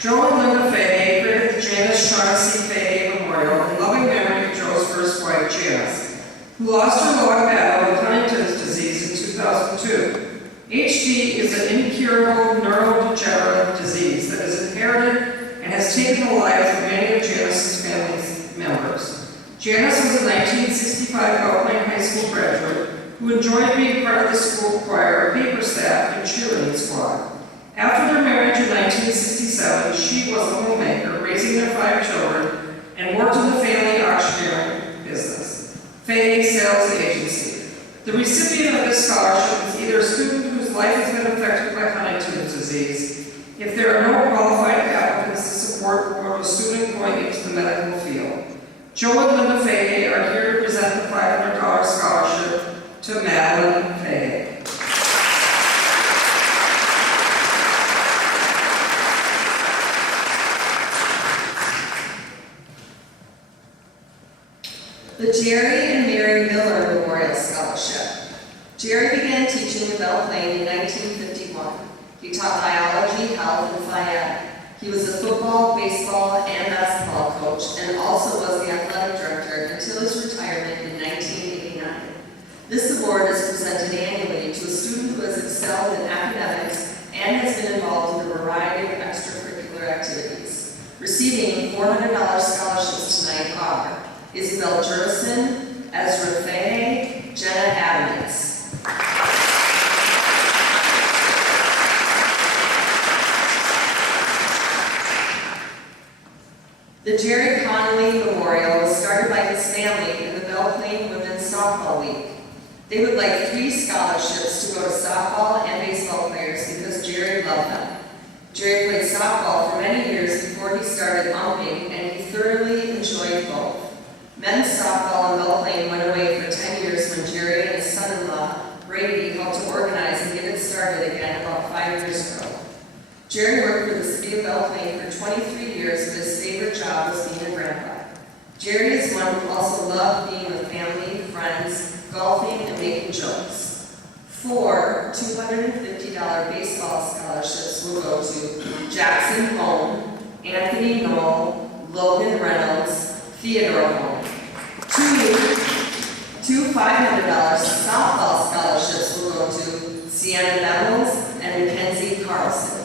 Joe and Linda Fahey created the Janice Shaughnessy Fahey Memorial in loving memory of Joe's first wife, Janice, who lost her long battle with Huntington's disease in 2002. HD is an incurable neurodegenerative disease that is inherited and has taken the lives of many of Janice's family members. Janice was a 1965 Belle Plaine High School graduate who enjoyed being part of the school choir, paper staff, and cheerleading squad. After their marriage in 1967, she was a homemaker, raising their 5 children, and worked in the family auctioneering business, Fahey Sales Agency. The recipient of this scholarship is either a student whose life has been affected by Huntington's disease, if there are no qualified applicants to support, or a student going into the medical field. Joe and Linda Fahey are here to present the $500 scholarship to Madeline Fahey. The Jerry and Mary Miller Memorial Scholarship. Jerry began teaching in Belle Plaine in 1951. He taught biology, health, and phys ed. He was a football, baseball, and basketball coach, and also was the athletic director until his retirement in 1989. This award is presented annually to a student who has excelled in academics and has been involved in a variety of extracurricular activities. Receiving $400 scholarships tonight are Isabel Jurison, Ezra Fahey, Jenna Adams. The Jerry Connolly Memorial was started by his family in the Belle Plaine Women's Softball League. They would like 3 scholarships to go to softball and baseball players because Jerry loved them. Jerry played softball for many years before he started umping, and he thoroughly enjoyed both. Men's softball in Belle Plaine went away for 10 years when Jerry and his son-in-law, Brady, helped to organize and get it started again about 5 years ago. Jerry worked for the city of Belle Plaine for 23 years, but his favorite job was being a grandpa. Jerry is one who also loved being with family, friends, golfing, and making jokes. 4 $250 baseball scholarships will go to Jackson Home, Anthony Knoll, Logan Reynolds, Theodore Home. 2 $500 softball scholarships will go to Sienna Nevels and Mackenzie Carlson.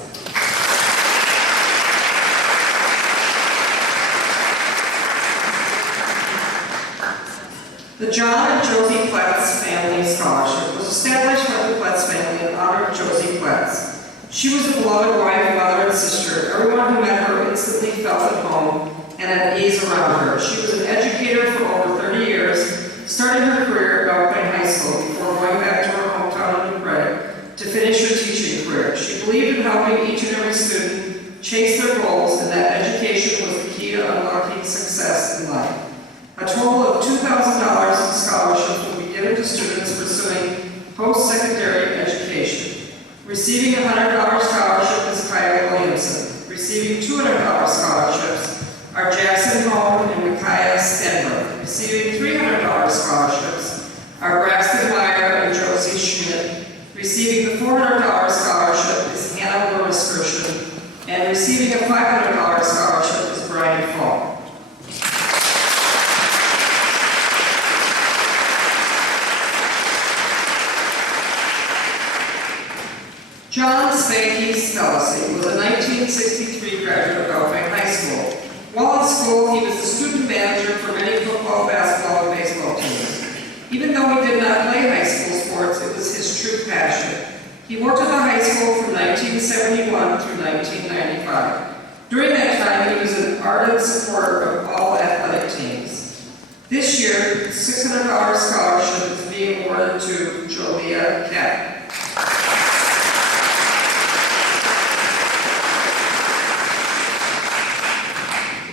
The John and Josie Pletz Family Scholarship was established by the Pletz family in honor of Josie Pletz. She was a beloved wife, mother, and sister. Everyone who met her instantly felt at home and at ease around her. She was an educator for over 30 years, starting her career at Belle Plaine High School before going back to her hometown of New Prague to finish her teaching career. She believed in helping each and every student chase their goals, and that education was the key to unlocking success in life. A total of $2,000 in scholarships will be given to students pursuing post-secondary education. Receiving a $100 scholarship is Kaya Williamson. Receiving $200 scholarships are Jackson Home and Micaiah Stenberg. Receiving $300 scholarships are Braxton Meyer and Josie Schmidt. Receiving the $400 scholarship is Hannah Lurmis-Gershon. And receiving a $500 scholarship is Brian Fall. John Spanky Spellacy was a 1963 graduate of Belle Plaine High School. While in school, he was the student manager for many football, basketball, and baseball teams. Even though he did not play high school sports, it was his true passion. He worked at the high school from 1971 through 1995. During that time, he was an ardent supporter of all athletic teams. This year, $600 scholarship is being awarded to Jolia Keck.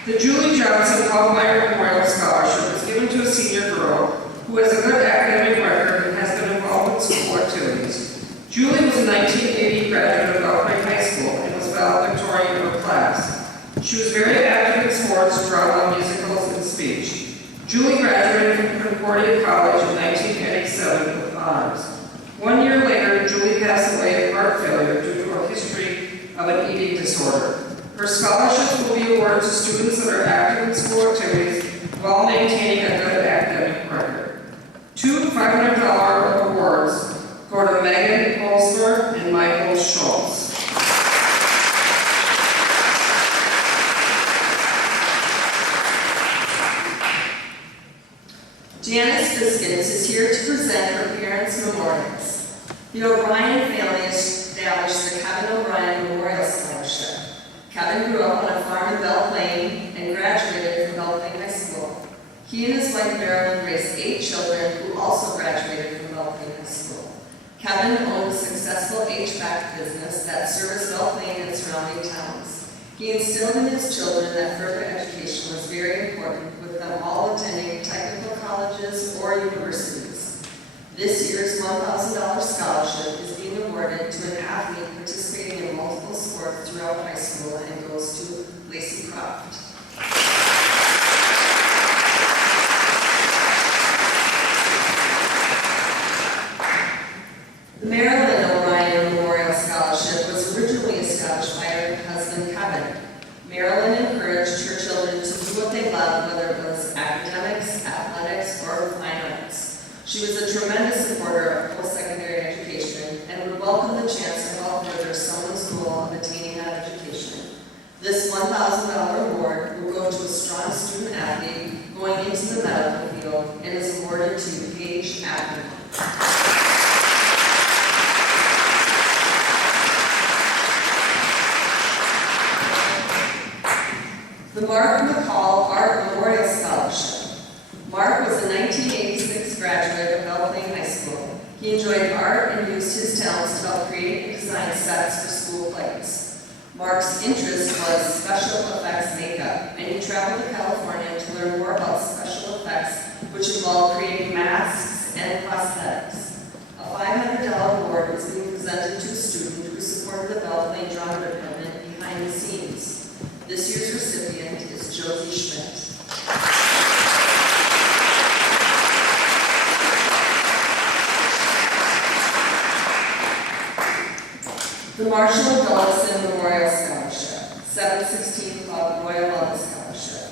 The Julie Johnson Hallmeyer Memorial Scholarship is given to a senior girl who has a good academic record and has been involved in school activities. Julie was a 1980 graduate of Belle Plaine High School and was valedictorian of her class. She was very active in sports, drama, musicals, and speech. Julie graduated from Concordia College in 1987 with honors. 1 year later, Julie passed away of heart failure due to a history of an eating disorder. Her scholarships will be awarded to students that are active in school activities while maintaining a good academic record. 2 $500 awards go to Megan Holzler and Michael Schultz. Janice Biskins is here to present her parents' memorials. The O'Brien family established the Kevin O'Brien Memorial Scholarship. Kevin grew up on a farm in Belle Plaine and graduated from Belle Plaine High School. He and his wife Marilyn raised 8 children who also graduated from Belle Plaine High School. Kevin owned a successful HVAC business that serviced Belle Plaine and surrounding towns. He instilled in his children that further education was very important, with them all attending technical colleges or universities. This year's $1,000 scholarship is being awarded to an athlete participating in multiple sports throughout high school and goes to Lacey Croft. The Marilyn O'Brien Memorial Scholarship was originally established by her husband Kevin. Marilyn encouraged her children to do what they loved, whether it was academics, athletics, or fine arts. She was a tremendous supporter of post-secondary education and would welcome the chance to help further someone's goal of attaining that education. This $1,000 award will go to a strong student athlete going into the medical field and is awarded to Paige Ackerman. The Mark McCall Art Memorial Scholarship. Mark was a 1986 graduate of Belle Plaine High School. He enjoyed art and used his talents to help create and design sets for school plays. Mark's interest was special effects makeup, and he traveled to California to learn more about special effects, which involved creating masks and prosthetics. A $500 award is being presented to a student who supported the Belle Plaine Drama Department behind the scenes. This year's recipient is Josie Schmidt. The Marshall Dulleson Memorial Scholarship, 716 Club Royal Wellness Scholarship.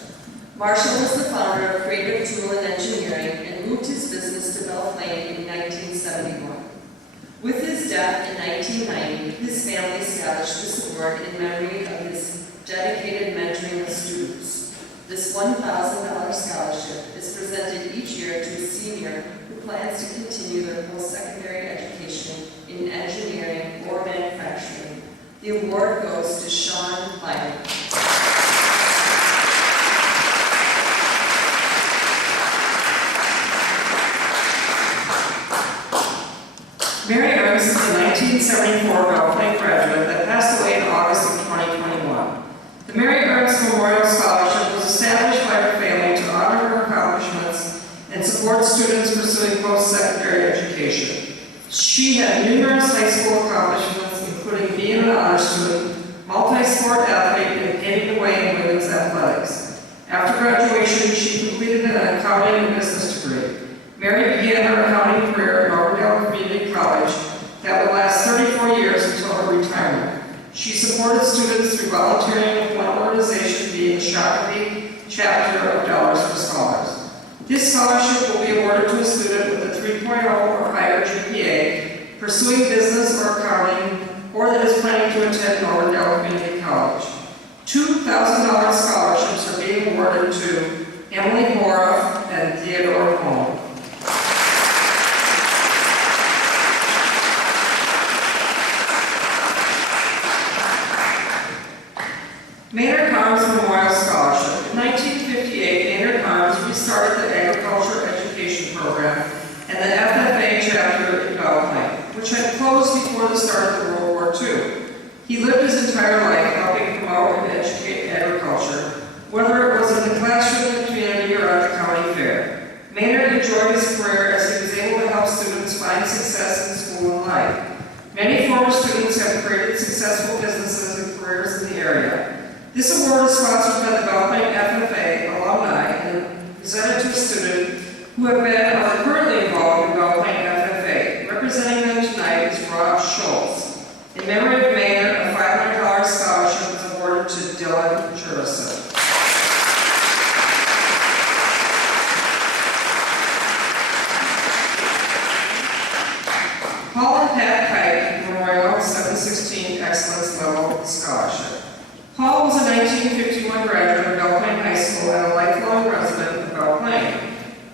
Marshall was the founder of Creative Tool and Engineering and moved his business to Belle Plaine in 1971. With his death in 1990, his family established this award in memory of his dedicated mentoring of students. This $1,000 scholarship is presented each year to a senior who plans to continue their post-secondary education in engineering or manufacturing. The award goes to Sean Biden. Mary Ernst is a 1974 Belle Plaine graduate that passed away in August of 2021. The Mary Ernst Memorial Scholarship was established by her family to honor her accomplishments and support students pursuing post-secondary education. She had numerous high school accomplishments, including being an honor student, multi-sport athlete, and paving the way in women's athletics. After graduation, she completed an accounting and business degree. Mary began her accounting career at Auburndale Community College that would last 34 years until her retirement. She supported students through volunteering with one organization being the Shakopee chapter of Dollars for Scholars. This scholarship will be awarded to a student with a 3.0 or higher GPA, pursuing business or accounting, or that is planning to attend Auburndale Community College. $2,000 scholarships are being awarded to Emily Boroff and Theodore Holm. Maynard Carnes Memorial Scholarship. In 1958, Maynard Carnes restarted the Agriculture Education Program and the FFA chapter in Belle Plaine, which had closed before the start of World War II. He lived his entire life helping promote and educate agriculture, whether it was in the classroom, the community, or at the county fair. Maynard enjoyed his career as he was able to help students find success in school and life. Many former students have created successful businesses and careers in the area. This award is sponsored by the Belle Plaine FFA alumni and presented to a student who have been or are currently involved in Belle Plaine FFA. Representing them tonight is Rob Schultz. In memory of Maynard, a $500 scholarship is awarded to Dylan Jurison. Paul and Pat Kite Memorial 716 Excellence Level Scholarship. Paul was a 1951 graduate of Belle Plaine High School and a lifelong resident of Belle Plaine.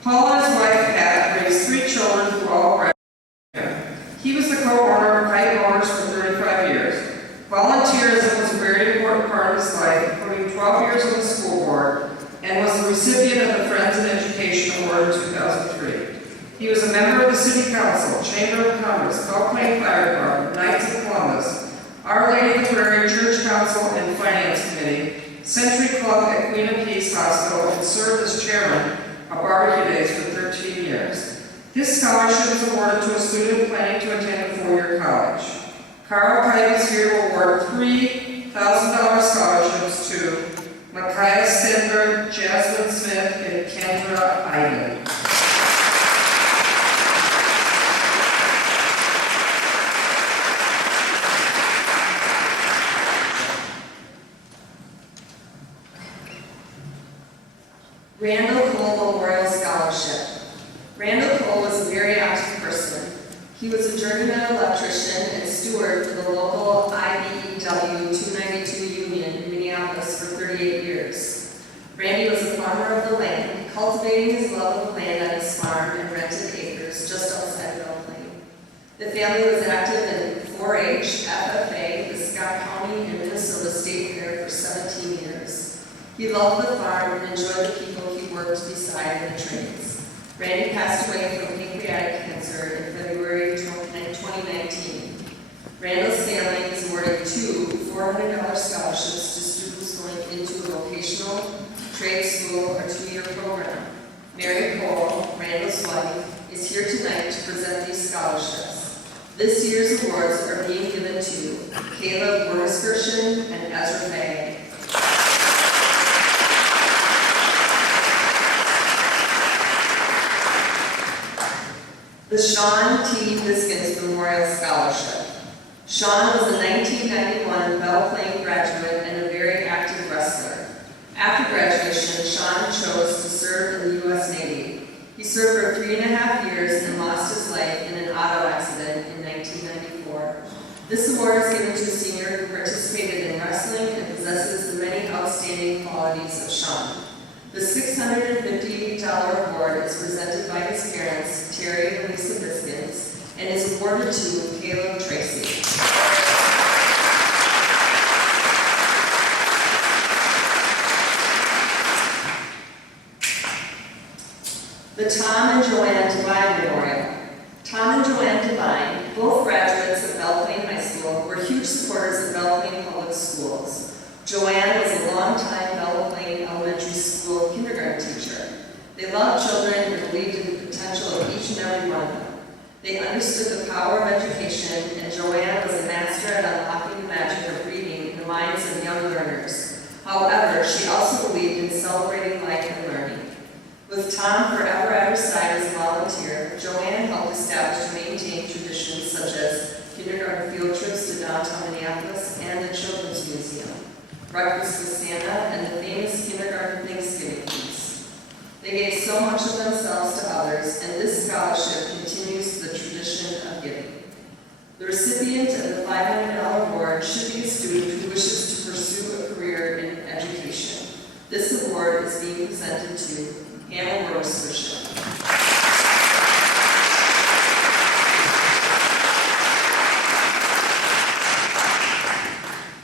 Paul and his wife Pat raised 3 children who all graduated. He was the co-owner of Kite Motors for 35 years. Volunteerism was a very important part of his life, including 12 years on the school board, and was the recipient of the Friends in Education Award in 2003. He was a member of the City Council, Chamber of Commerce, Belle Plaine Fire Department, Knights of Columbus, Our Lady of the Prairie Church Council and Finance Committee, Century Club at Queen of Peace Hospital, and served as chairman of Barbecue Days for 13 years. This scholarship is awarded to a student planning to attend a 4-year college. Carl Kite is here to award $3,000 scholarships to Micaiah Stenberg, Jasmine Smith, and Kendra Iden. Randall Cole Memorial Scholarship. Randall Cole was a very active person. He was a journeyman electrician and steward for the local IBEW 292 union in Minneapolis for 38 years. Randy was a farmer of the land, cultivating his love of land on his farm and rented acres just outside of Belle Plaine. The family was active in 4-H, FFA, the Scott County and Minnesota State Fair for 17 years. He loved the farm and enjoyed the people he worked beside in the trades. Randy passed away from pancreatic cancer in February 2019. Randall's family is awarding 2 $400 scholarships to students going into a vocational, trade school, or 2-year program. Mary Cole, Randall's wife, is here tonight to present these scholarships. This year's awards are being given to Caleb Wernesgershen and Ezra May. The Sean T. Biskins Memorial Scholarship. Sean was a 1991 Belle Plaine graduate and a very active wrestler. After graduation, Sean chose to serve in the U.S. Navy. He served for 3.5 years and lost his life in an auto accident in 1994. This award is given to a senior who participated in wrestling and possesses the many outstanding qualities of Sean. The $650 award is presented by his parents, Terry and Lisa Biskins, and is awarded to Caleb Tracy. The Tom and Joanne Devine Memorial. Tom and Joanne Devine, both graduates of Belle Plaine High School, were huge supporters of Belle Plaine Public Schools. Joanne was a longtime Belle Plaine Elementary School kindergarten teacher. They loved children and believed in the potential of each and every one of them. They understood the power of education, and Joanne was a master at unlocking the magic of reading in the minds of young learners. However, she also believed in celebrating life and learning. With Tom forever at her side as a volunteer, Joanne helped establish and maintain traditions such as kindergarten field trips to downtown Minneapolis and the Children's Museum, breakfast with Santa, and the famous kindergarten Thanksgiving feast. They gave so much of themselves to others, and this scholarship continues the tradition of giving. The recipient of the $500 award should be a student who wishes to pursue a career in education. This award is being presented to Hannah Rose Bishop.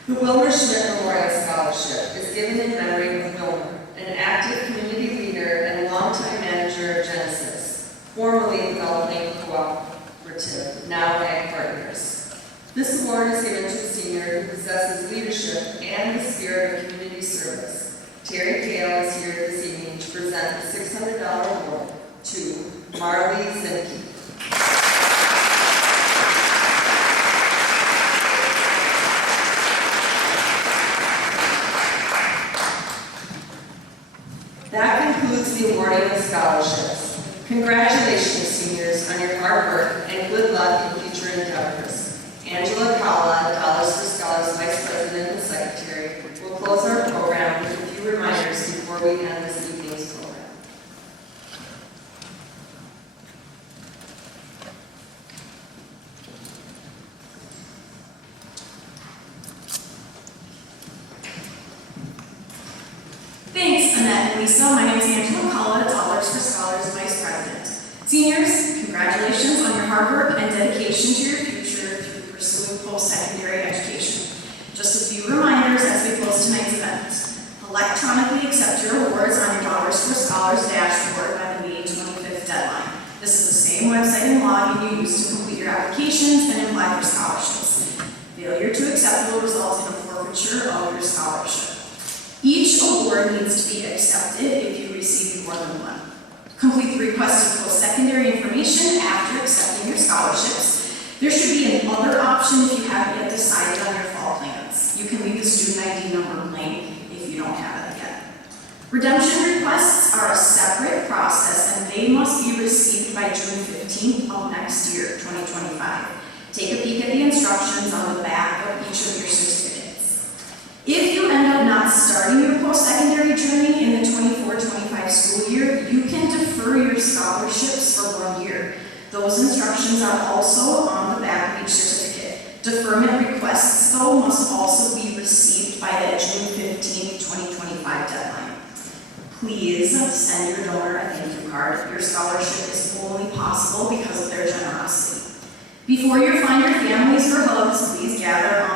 The Wilmer Schmidt Memorial Scholarship is given in memory of Wilmer, an active community leader and longtime manager of Genesis, formerly the Belle Plaine Cooperative, now Ag Partners. This award is given to a senior who possesses leadership and the spirit of community service. Terry Gale is here this evening to present the $600 award to Marley Zinke. That concludes the awarding of scholarships. Congratulations, seniors, on your hard work and good luck in future endeavors. Angela Kala, Dollars for Scholars Vice President and Secretary, will close our program with a few reminders before we end this evening's program. Thanks, Annette and Lisa. My name is Angela Kala, Dollars for Scholars Vice President. Seniors, congratulations on your hard work and dedication to your future through pursuing post-secondary education. Just a few reminders as we close tonight's event. Electronically accept your awards on your Dollars for Scholars dashboard by the May 25th deadline. This is the same website and login you used to complete your applications and apply for scholarships. Failure to accept will result in a forfeiture of your scholarship. Each award needs to be accepted if you receive more than one. Complete the requested post-secondary information after accepting your scholarships. There should be an other option if you haven't yet decided on your fall plans. You can leave the student ID number blank if you don't have it yet. Redemption requests are a separate process and they must be received by June 15th of next year, 2025. Take a peek at the instructions on the back of each of your certificates. If you end up not starting your post-secondary journey in the 24-25 school year, you can defer your scholarships for 1 year. Those instructions are also on the back of each certificate. Deferment requests, though, must also be received by that June 15, 2025 deadline. Please send your donor a thank you card. Your scholarship is only possible because of their generosity. Before you find your families for hugs, please gather